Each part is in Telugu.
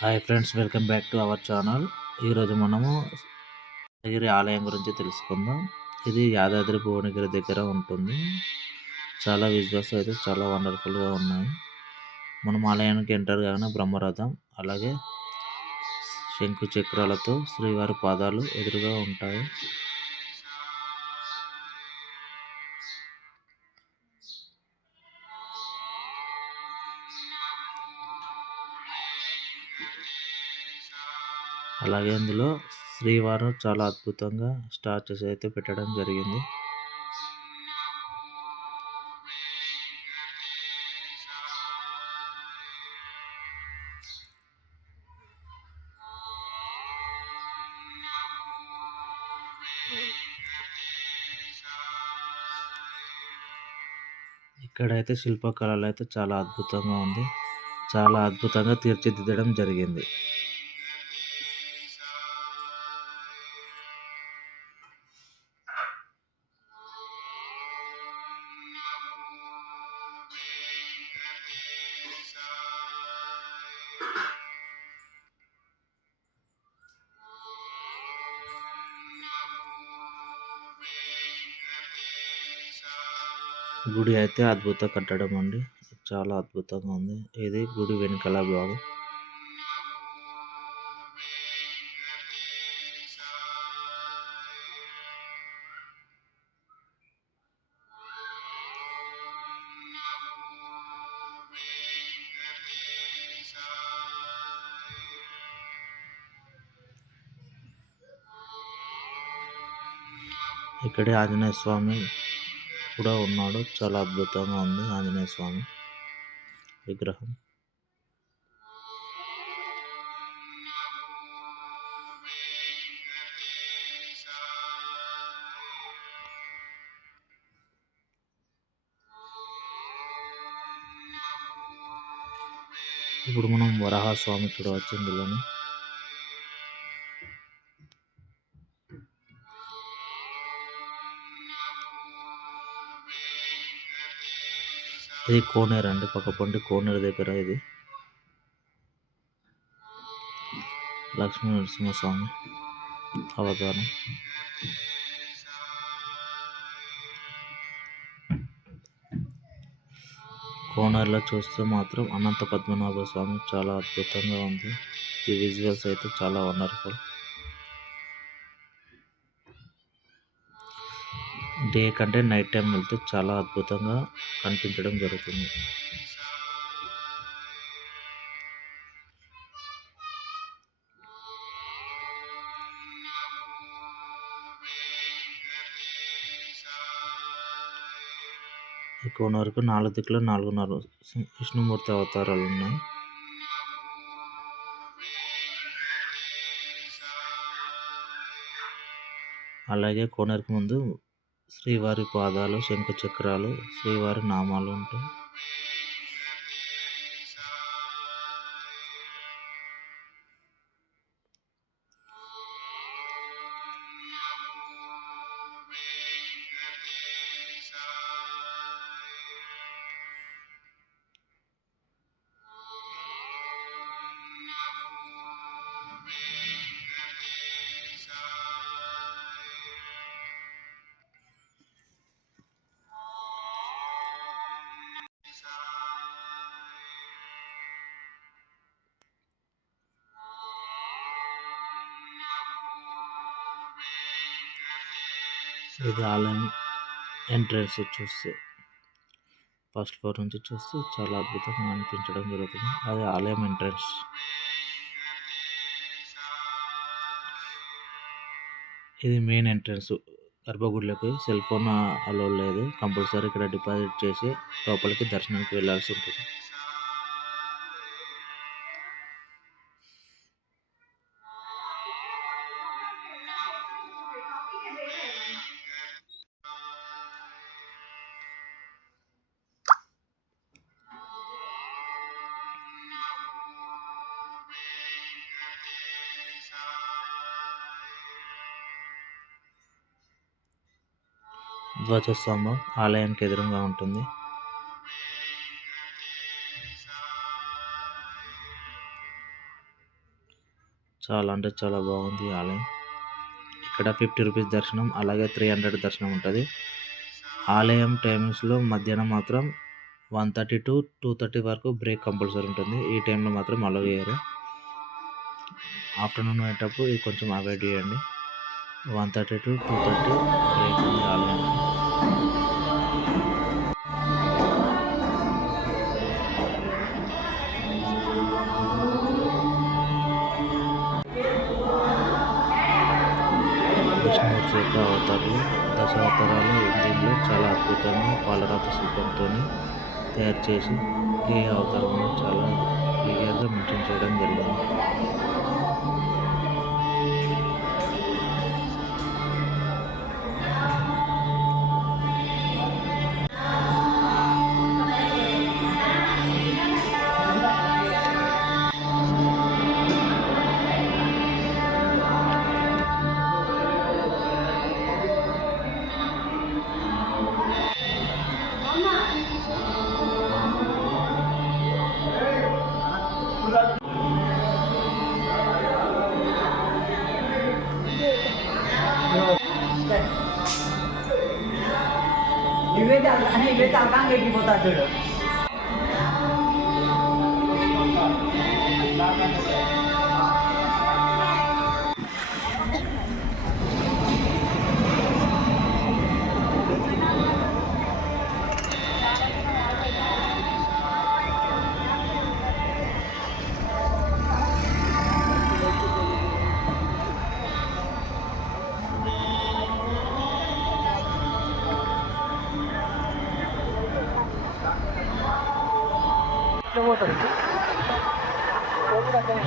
Hi friends, welcome back to our channel. ఈరోజు మనము యాదగిరి ఆలయం గురించి తెలుసుకుందాం. ఇది యాదాద్రి భువనగిరి దగ్గర ఉంటుంది. చాలా విజువల్స్ అయితే చాలా వండర్ఫుల్గా ఉన్నాయి. మనం ఆలయానికి ఎంటర్ కాగానే బ్రహ్మరథం, అలాగే శంకు చక్రాలతో శ్రీవారి పాదాలు ఎదురుగా ఉంటాయి. అలాగే ఇందులో శ్రీవారు చాలా అద్భుతంగా స్టాచ్యూస్ అయితే పెట్టడం జరిగింది. ఇక్కడైతే శిల్పకళలు అయితే చాలా అద్భుతంగా ఉంది. చాలా అద్భుతంగా తీర్చిదిద్దడం జరిగింది. గుడి అయితే అద్భుత కట్టడం అండి. చాలా అద్భుతంగా ఉంది. ఇది గుడి వెనకాల భాగం. ఇక్కడే ఆంజనేయ స్వామి కూడా ఉన్నాడు. చాలా అద్భుతంగా ఉంది ఆంజనేయ స్వామి విగ్రహం. ఇప్పుడు మనం వరాహస్వామి చూడవచ్చు ఇందులోని. ఇది కోనేరు అండి, పక్కపండి కోనేరు దగ్గర ఇది లక్ష్మీ నరసింహస్వామి అవతారం. కోనేరులో చూస్తే మాత్రం అనంత పద్మనాభ స్వామి చాలా అద్భుతంగా ఉంది. ఈ విజువల్స్ అయితే చాలా వండర్ఫుల్. డే కంటే నైట్ టైం వెళ్తే చాలా అద్భుతంగా కనిపించడం జరుగుతుంది. ఈ కోనవరకు 4 దిక్కులు 4 విష్ణుమూర్తి అవతారాలు ఉన్నాయి. అలాగే కోనేరుకు ముందు శ్రీవారి పాదాలు, శంకు చక్రాలు, శ్రీవారి నామాలు ఉంటాయి. ఇది ఆలయం ఎంట్రన్స్ చూస్తే ఫస్ట్ ఫ్లోర్ నుంచి చూస్తే చాలా అద్భుతంగా అనిపించడం జరుగుతుంది. అది ఆలయం ఎంట్రన్స్. ఇది మెయిన్ ఎంట్రన్స్. గర్భగుడిలోకి సెల్ ఫోన్ అలో లేదు. కంపల్సరీ ఇక్కడ డిపాజిట్ చేసి లోపలికి దర్శనానికి వెళ్ళాల్సి ఉంటుంది. ధ్వజస్తంభం ఆలయానికి ఎదురుగా ఉంటుంది. చాలా అంటే చాలా బాగుంది ఈ ఆలయం. ఇక్కడ 50 రూపీస్ దర్శనం, అలాగే 300 దర్శనం ఉంటుంది. ఆలయం టైమింగ్స్‌లో మధ్యాహ్నం మాత్రం 1:30-2:30 వరకు బ్రేక్ కంపల్సరీ ఉంటుంది. ఈ టైంలో మాత్రం అలౌ చేయరు. ఆఫ్టర్‌నూన్ అయ్యేటప్పుడు ఇది కొంచెం అవాయిడ్ చేయండి. 1:30-2:30 బ్రేక్ ఉంది ఆలయానికి. విష్ణుమూర్తి యొక్క అవతారాలు, దశావతారాలు దీనిలో చాలా అద్భుతంగా పాలరాతి శిల్పంతో తయారు చేసి ఈ అవతారంలో చాలా క్లియర్గా మెన్షన్ చేయడం జరిగింది. ఇవే తలకాంగా ఎక్కిపోతారు చూడు.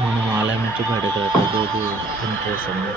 మనం ఆలయం నుంచి బయటకు రావడానికి ఇది ఎంట్రన్స్ అండి.